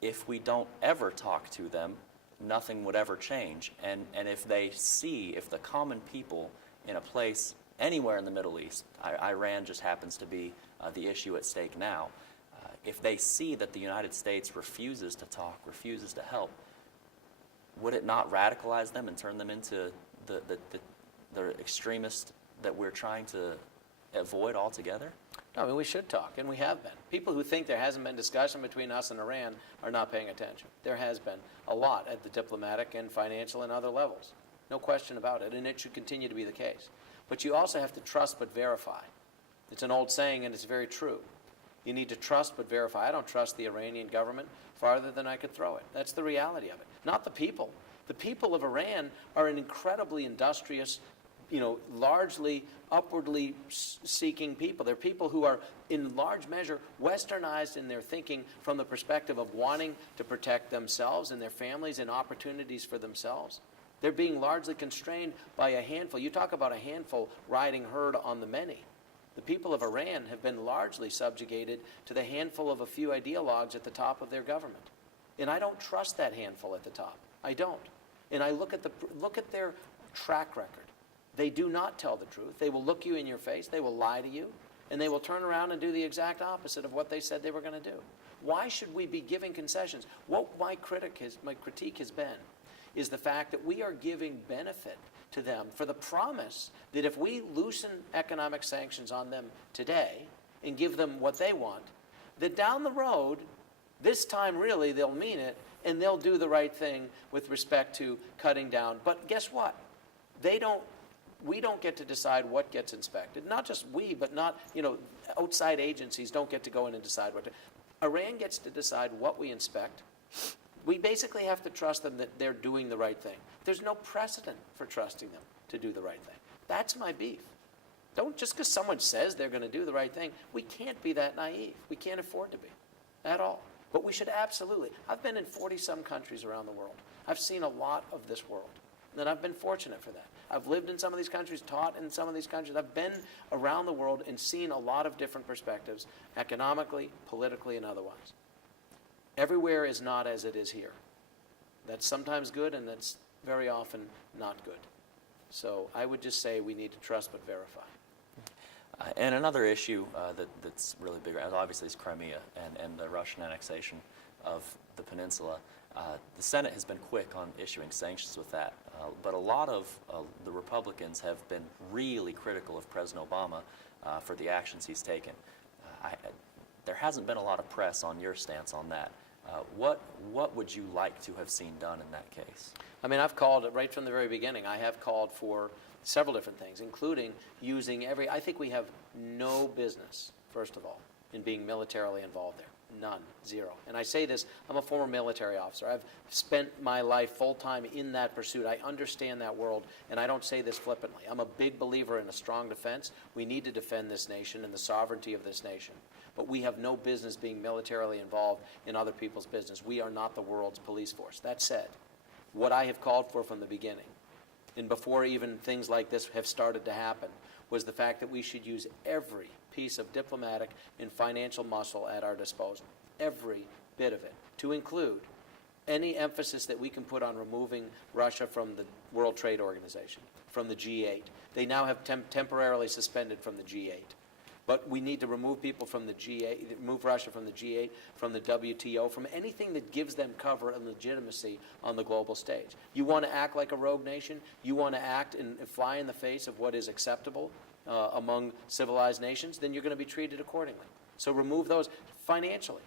if we don't ever talk to them, nothing would ever change? And if the common people in a place anywhere in the Middle East, Iran just happens to be the issue at stake now, if they see that the United States refuses to talk, refuses to help, would it not radicalize them and turn them into the extremists that we're trying to avoid altogether? No, I mean, we should talk, and we have been. People who think there hasn't been discussion between us and Iran are not paying attention. There has been a lot at the diplomatic and financial and other levels. No question about it, and it should continue to be the case. But you also have to trust but verify. It's an old saying, and it's very true. You need to trust but verify. I don't trust the Iranian government farther than I could throw it. That's the reality of it. Not the people. The people of Iran are an incredibly industrious, largely upwardly seeking people. They're people who are, in large measure, westernized in their thinking from the perspective of wanting to protect themselves and their families and opportunities for themselves. They're being largely constrained by a handful. You talk about a handful riding herd on the many. The people of Iran have been largely subjugated to the handful of a few ideologues at the top of their government. And I don't trust that handful at the top. I don't. And I look at their track record. They do not tell the truth. They will look you in your face. They will lie to you. And they will turn around and do the exact opposite of what they said they were going to do. Why should we be giving concessions? What my critique has been is the fact that we are giving benefit to them for the promise that if we loosen economic sanctions on them today and give them what they want, that down the road, this time really they'll mean it and they'll do the right thing with respect to cutting down. But guess what? We don't get to decide what gets inspected. Not just we, but outside agencies don't get to go in and decide what to. Iran gets to decide what we inspect. We basically have to trust them that they're doing the right thing. There's no precedent for trusting them to do the right thing. That's my beef. Don't just because someone says they're going to do the right thing, we can't be that naive. We can't afford to be at all. But we should absolutely. I've been in 40-some countries around the world. I've seen a lot of this world, and I've been fortunate for that. I've lived in some of these countries, taught in some of these countries. I've been around the world and seen a lot of different perspectives, economically, politically, and otherwise. Everywhere is not as it is here. That's sometimes good, and that's very often not good. So I would just say we need to trust but verify. And another issue that's really big, obviously, is Crimea and the Russian annexation of the peninsula. The Senate has been quick on issuing sanctions with that, but a lot of the Republicans have been really critical of President Obama for the actions he's taken. There hasn't been a lot of press on your stance on that. What would you like to have seen done in that case? I mean, I've called it right from the very beginning. I have called for several different things, including using I think we have no business, first of all, in being militarily involved there. None. Zero. And I say this, I'm a former military officer. I've spent my life full-time in that pursuit. I understand that world, and I don't say this flippantly. I'm a big believer in a strong defense. We need to defend this nation and the sovereignty of this nation. But we have no business being militarily involved in other people's business. We are not the world's police force. That said, what I have called for from the beginning, and before even things like this have started to happen, was the fact that we should use every piece of diplomatic and financial muscle at our disposal, every bit of it, to include any emphasis that we can put on removing Russia from the World Trade Organization, from the G8. They now have temporarily suspended from the G8. But we need to remove people from the G8, remove Russia from the G8, from the WTO, from anything that gives them cover and legitimacy on the global stage. You want to act like a rogue nation? You want to act and fly in the face of what is acceptable among civilized nations? Then you're going to be treated accordingly. So remove those financially.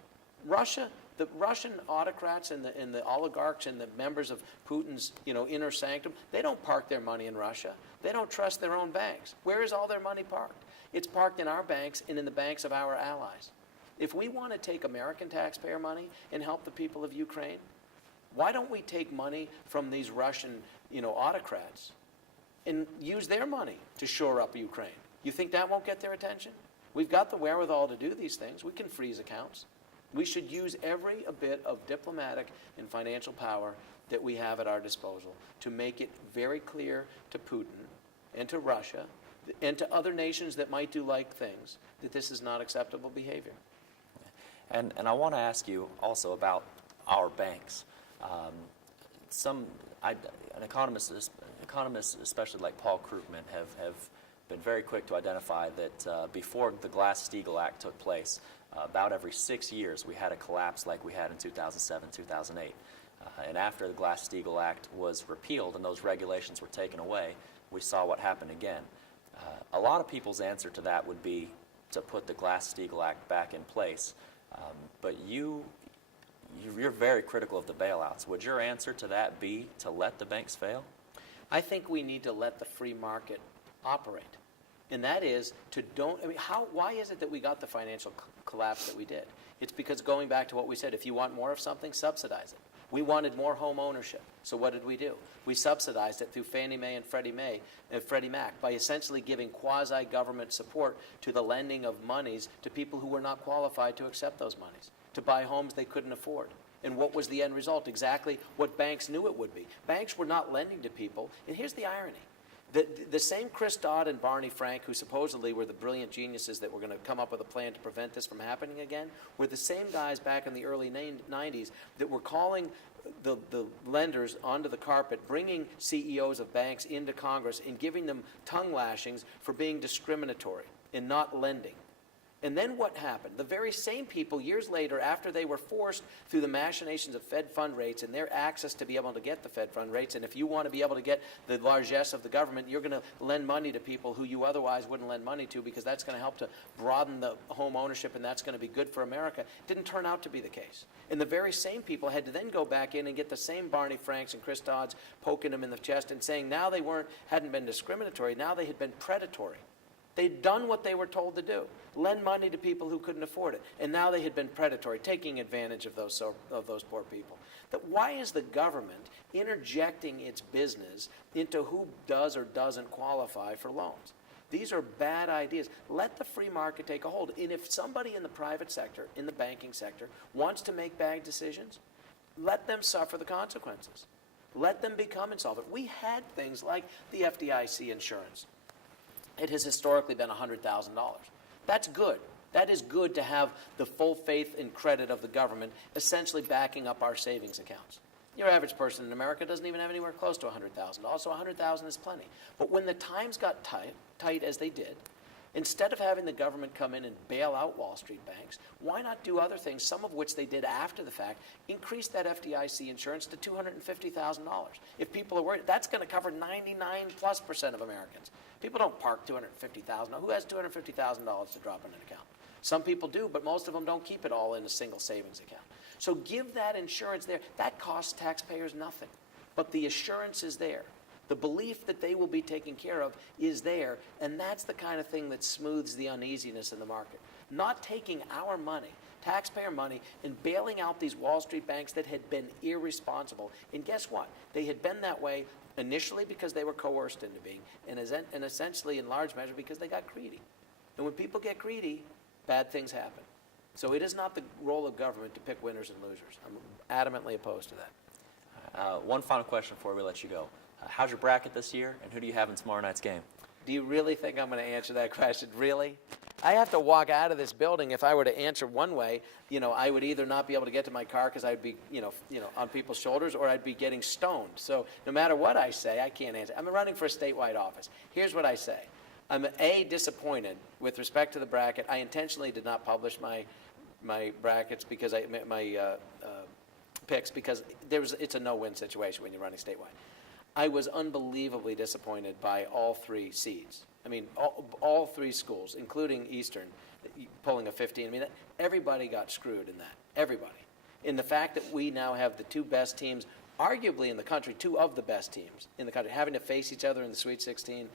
Russia, the Russian autocrats and the oligarchs and the members of Putin's inner sanctum, they don't park their money in Russia. They don't trust their own banks. Where is all their money parked? It's parked in our banks and in the banks of our allies. If we want to take American taxpayer money and help the people of Ukraine, why don't we take money from these Russian, autocrats and use their money to shore up Ukraine? You think that won't get their attention? We've got the wherewithal to do these things. We can freeze accounts. We should use every bit of diplomatic and financial power that we have at our disposal to make it very clear to Putin and to Russia and to other nations that might do like things that this is not acceptable behavior. And I want to ask you also about our banks. Economists, especially like Paul Krugman, have been very quick to identify that before the Glass-Steagall Act took place, about every 6 years we had a collapse like we had in 2007, 2008. And after the Glass-Steagall Act was repealed and those regulations were taken away, we saw what happened again. A lot of people's answer to that would be to put the Glass-Steagall Act back in place. But you're very critical of the bailouts. Would your answer to that be to let the banks fail? I think we need to let the free market operate. And that is to why is it that we got the financial collapse that we did? It's because going back to what we said, if you want more of something, subsidize it. We wanted more home ownership. So what did we do? We subsidized it through Fannie Mae and Freddie Mac by essentially giving quasi-government support to the lending of monies to people who were not qualified to accept those monies, to buy homes they couldn't afford. And what was the end result? Exactly what banks knew it would be. Banks were not lending to people. And here's the irony. The same Chris Dodd and Barney Frank, who supposedly were the brilliant geniuses that were going to come up with a plan to prevent this from happening again, were the same guys back in the early 90s that were calling the lenders onto the carpet, bringing CEOs of banks into Congress and giving them tongue lashings for being discriminatory and not lending. And then what happened? The very same people, years later, after they were forced through the machinations of Fed fund rates and their access to be able to get the Fed fund rates, and if you want to be able to get the largesse of the government, you're going to lend money to people who you otherwise wouldn't lend money to because that's going to help to broaden the home ownership and that's going to be good for America. It didn't turn out to be the case. And the very same people had to then go back in and get the same Barney Franks and Chris Dodds poking them in the chest and saying now they hadn't been discriminatory, now they had been predatory. They'd done what they were told to do, lend money to people who couldn't afford it. And now they had been predatory, taking advantage of those poor people. Why is the government interjecting its business into who does or doesn't qualify for loans? These are bad ideas. Let the free market take a hold. And if somebody in the private sector, in the banking sector, wants to make bad decisions, let them suffer the consequences. Let them become insolvent. We had things like the FDIC insurance. It has historically been $100,000. That's good. That is good to have the full faith and credit of the government essentially backing up our savings accounts. Your average person in America doesn't even have anywhere close to $100,000, so $100,000 is plenty. But when the times got tight as they did, instead of having the government come in and bail out Wall Street banks, why not do other things, some of which they did after the fact, increase that FDIC insurance to $250,000. If people are worried, that's going to cover 99+% of Americans. People don't park $250,000. Who has $250,000 to drop in an account? Some people do, but most of them don't keep it all in a single savings account. So give that insurance there. That costs taxpayers nothing. But the assurance is there. The belief that they will be taken care of is there, and that's the kind of thing that smooths the uneasiness in the market. Not taking our money, taxpayer money, and bailing out these Wall Street banks that had been irresponsible. And guess what? They had been that way initially because they were coerced into being, and essentially in large measure because they got greedy. And when people get greedy, bad things happen. So it is not the role of government to pick winners and losers. I'm adamantly opposed to that. One final question before we let you go. How's your bracket this year, and who do you have in tomorrow night's game? Do you really think I'm going to answer that question? Really? I have to walk out of this building. If I were to answer one way, I would either not be able to get to my car because I'd be, on people's shoulders, or I'd be getting stoned. So no matter what I say, I can't answer. I'm running for a statewide office. Here's what I say. I'm disappointed with respect to the bracket. I intentionally did not publish my brackets because my picks because it's a no-win situation when you're running statewide. I was unbelievably disappointed by all three seeds. I mean, all three schools, including Eastern, pulling a 15. I mean, everybody got screwed in that. Everybody. In the fact that we now have the two best teams, arguably in the country, two of the best teams in the country, having to face each other in the Sweet 16.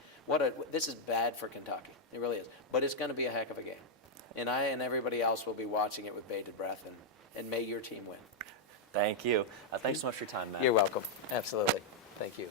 This is bad for Kentucky. It really is. But it's going to be a heck of a game. And I and everybody else will be watching it with bated breath, and may your team win. Thank you. Thanks so much for your time, Matt. You're welcome. Absolutely. Thank you.